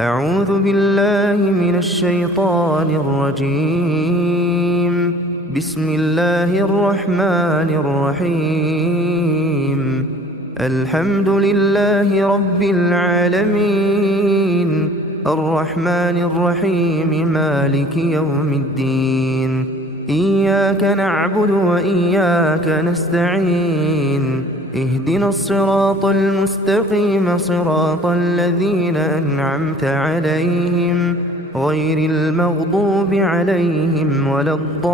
أعوذ بالله من الشيطان الرجيم. بسم الله الرحمن الرحيم. الحمد لله رب العالمين، الرحمن الرحيم، مالك يوم الدين. إياك نعبد وإياك نستعين. اهدنا الصراط المستقيم، صراط الذين أنعمت عليهم غير المغضوب عليهم ولا الضالين.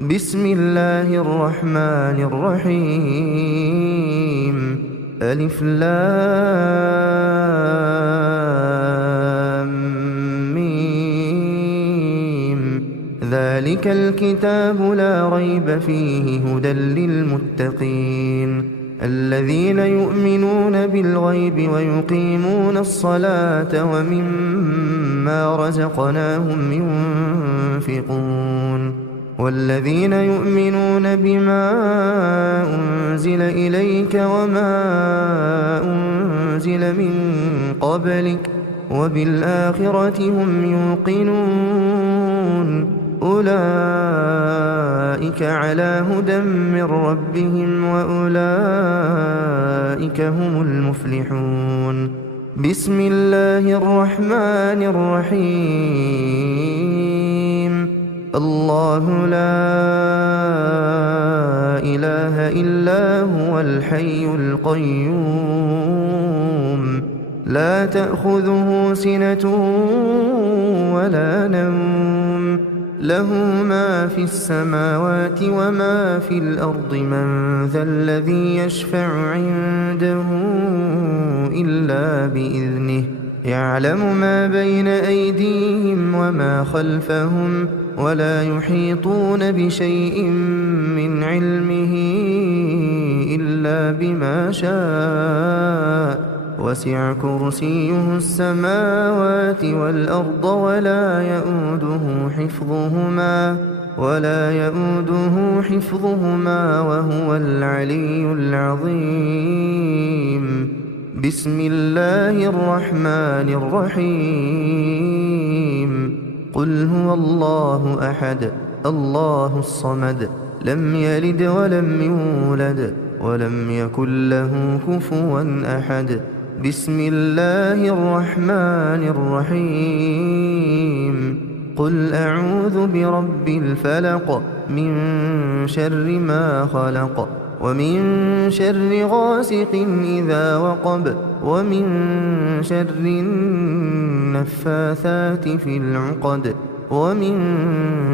بسم الله الرحمن الرحيم. ألف لام ميم. ذلك الكتاب لا ريب فيه هدى للمتقين، الذين يؤمنون بالغيب ويقيمون الصلاة ومما رزقناهم ينفقون، والذين يؤمنون بما أنزل إليك وما أنزل من قبلك وبالآخرة هم يوقنون. أولئك على هدى من ربهم وأولئك هم المفلحون. بسم الله الرحمن الرحيم. الله لا إله إلا هو الحي القيوم، لا تأخذه سنة ولا نوم، له ما في السماوات وما في الأرض. من ذا الذي يشفع عنده إلا بإذنه، يعلم ما بين أيديهم وما خلفهم، ولا يحيطون بشيء من علمه إلا بما شاء. وسع كرسيه السماوات والأرض ولا يؤوده حفظهما وهو العلي العظيم. بسم الله الرحمن الرحيم. قل هو الله أحد، الله الصمد، لم يلد ولم يولد ولم يكن له كفوا أحد. بسم الله الرحمن الرحيم. قل أعوذ برب الفلق، من شر ما خلق، ومن شر غاسق إذا وقب، ومن شر النفاثات في العقد، ومن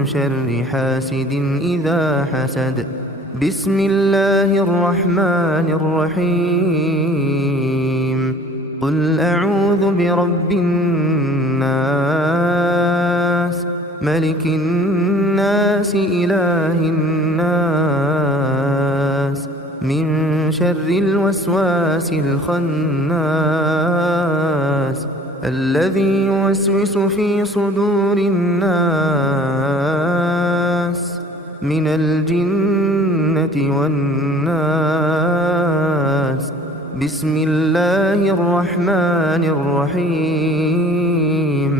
شر حاسد إذا حسد. بسم الله الرحمن الرحيم. قل أعوذ برب الناس، ملك الناس، إله الناس، من شر الوسواس الخناس، الذي يوسوس في صدور الناس من الجنة والناس. بسم الله الرحمن الرحيم.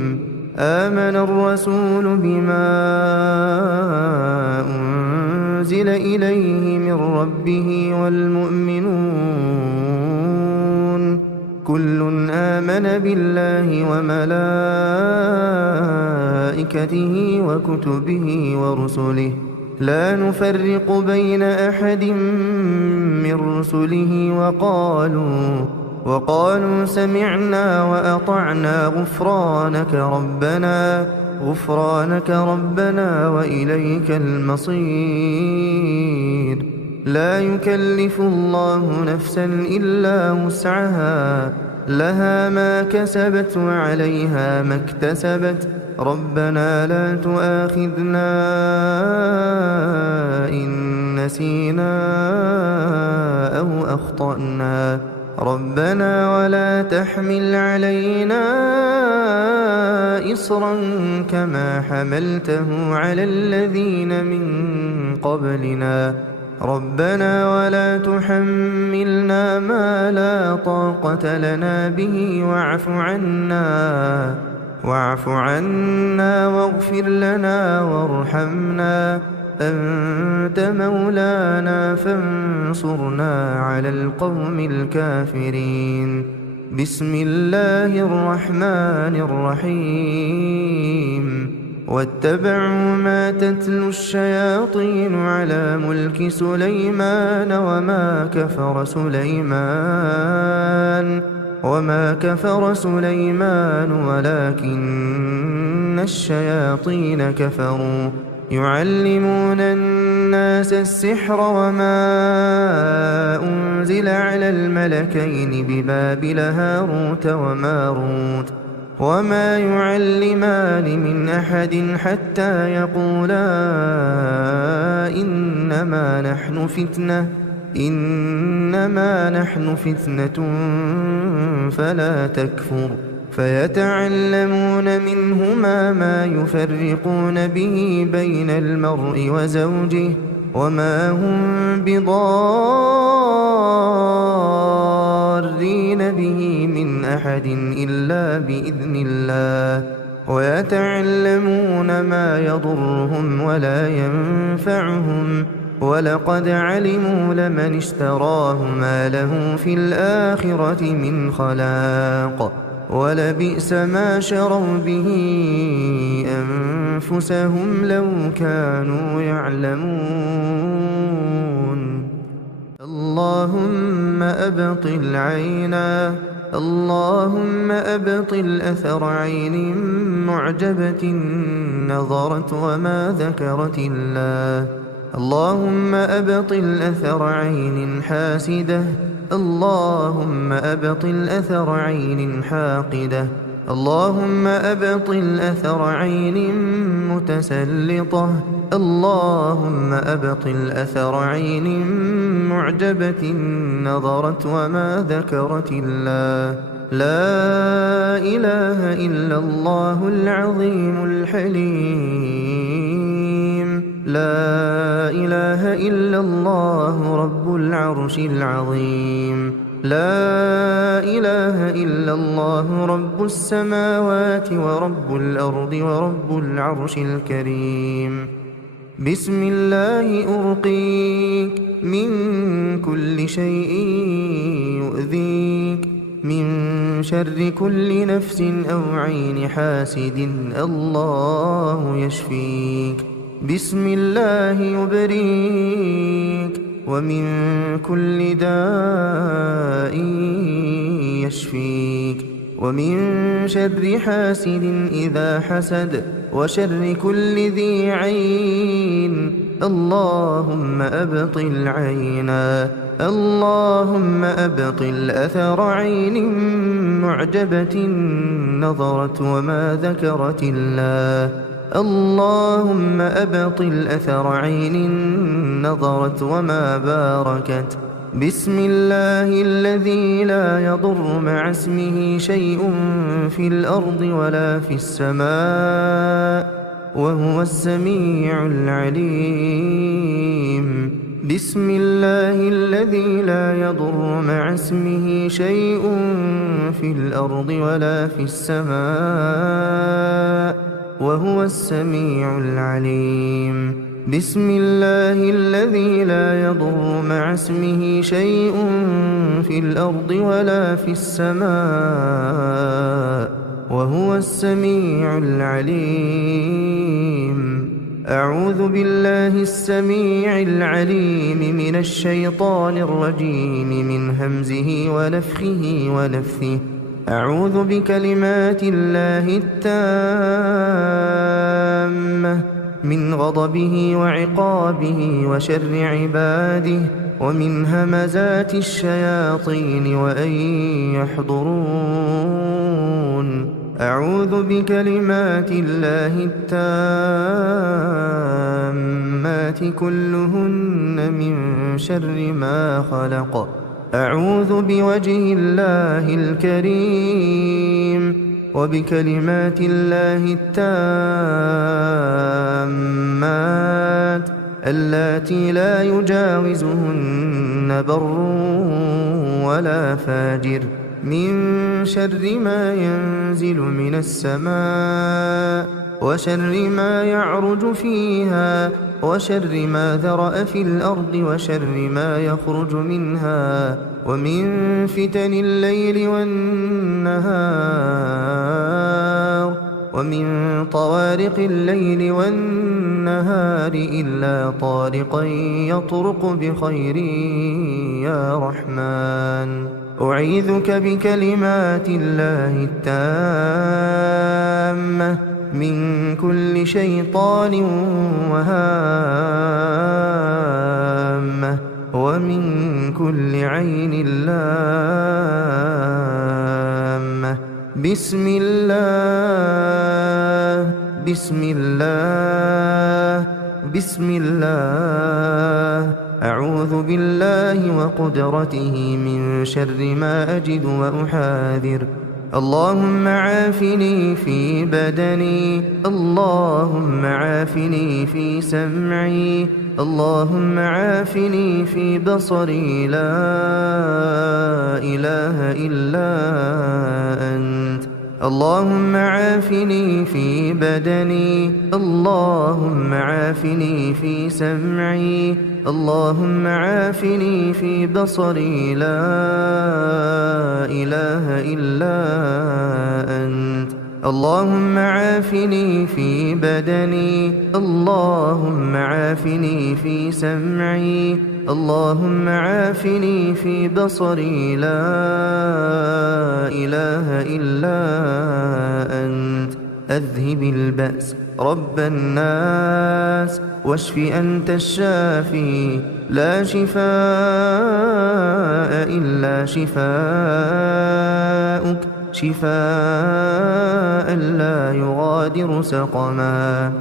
آمن الرسول بما أنزل إليه من ربه والمؤمنون، كل آمن بالله وملائكته وكتبه ورسله، لا نفرق بين أحد من رسله، وقالوا سمعنا وأطعنا، غفرانك ربنا وإليك المصير. لا يكلف الله نفسا إلا وسعها، لها ما كسبت وعليها ما اكتسبت. ربنا لا تؤاخذنا إن نسينا أو أخطأنا، ربنا ولا تحمل علينا إصرا كما حملته على الذين من قبلنا، ربنا ولا تحملنا ما لا طاقة لنا به واعف عنا واغفر لنا وارحمنا أنت مولانا فانصرنا على القوم الكافرين. بسم الله الرحمن الرحيم. واتبعوا ما تتلو الشياطين على ملك سليمان وما كفر سليمان ولكن الشياطين كفروا يعلمون الناس السحر وما أنزل على الملكين ببابل هاروت وماروت وما يعلمان من أحد حتى يقولا إنما نحن فتنة فلا تكفر. فيتعلمون منهما ما يفرقون به بين المرء وزوجه وما هم بضارين به من أحد إلا بإذن الله ويتعلمون ما يضرهم ولا ينفعهم ولقد علموا لمن اشتراه ما له في الآخرة من خلاق ولبئس ما شروا به أنفسهم لو كانوا يعلمون. اللهم أبطل أثر عين معجبة نظرت وما ذكرت الله. اللهم أبطل أثر عين حاسدة. اللهم أبطل أثر عين حاقدة. اللهم أبطل أثر عين متسلطة. اللهم أبطل أثر عين معجبة نظرت وما ذكرت الله. لا إله إلا الله العظيم الحليم. لا إله إلا الله رب العرش العظيم. لا إله إلا الله رب السماوات ورب الأرض ورب العرش الكريم. بسم الله أرقيك من كل شيء يؤذيك من شر كل نفس أو عين حاسد الله يشفيك. بسم الله يبريك ومن كل داء يشفيك ومن شر حاسد إذا حسد وشر كل ذي عين. اللهم أبطل عينا. اللهم أبطل أثر عين معجبة نظرت وما ذكرت الله. اللهم أبطل أثر عين نظرت وما باركت. بسم الله الذي لا يضر مع اسمه شيء في الأرض ولا في السماء وهو السميع العليم. بسم الله الذي لا يضر مع اسمه شيء في الأرض ولا في السماء وهو السميع العليم. بسم الله الذي لا يضر مع اسمه شيء في الأرض ولا في السماء وهو السميع العليم. أعوذ بالله السميع العليم من الشيطان الرجيم من همزه ونفخه ونفثه. أعوذ بكلمات الله التامة من غضبه وعقابه وشر عباده ومن همزات الشياطين وأن يحضرون. أعوذ بكلمات الله التامات كلهن من شر ما خلق. أعوذ بوجه الله الكريم وبكلمات الله التامات اللاتي لا يجاوزهن بر ولا فاجر، من شر ما ينزل من السماء، وشر ما يعرج فيها، وشر ما ذرأ في الأرض، وشر ما يخرج منها، ومن فتن الليل والنهار، ومن طوارق الليل والنهار، إلا طارقا يطرق بخير يا رحمن. أعيذك بكلمات الله التامة من كل شيطان وهامة، ومن كل عين لامة. بسم الله بسم الله بسم الله. أعوذ بالله وقدرته من شر ما أجد وأحاذر. اللهم عافني في بدني، اللهم عافني في سمعي، اللهم عافني في بصري، لا إله إلا أنت. اللهم عافني في بدني، اللهم عافني في سمعي، اللهم عافني في بصري، لا إله إلا أنت. اللهم عافني في بدني، اللهم عافني في سمعي، اللهم عافني في بصري، لا إله إلا أنت. أذهب البأس رب الناس، واشف أنت الشافي، لا شفاء إلا شفاؤك، شفاء لا يغادر سقما.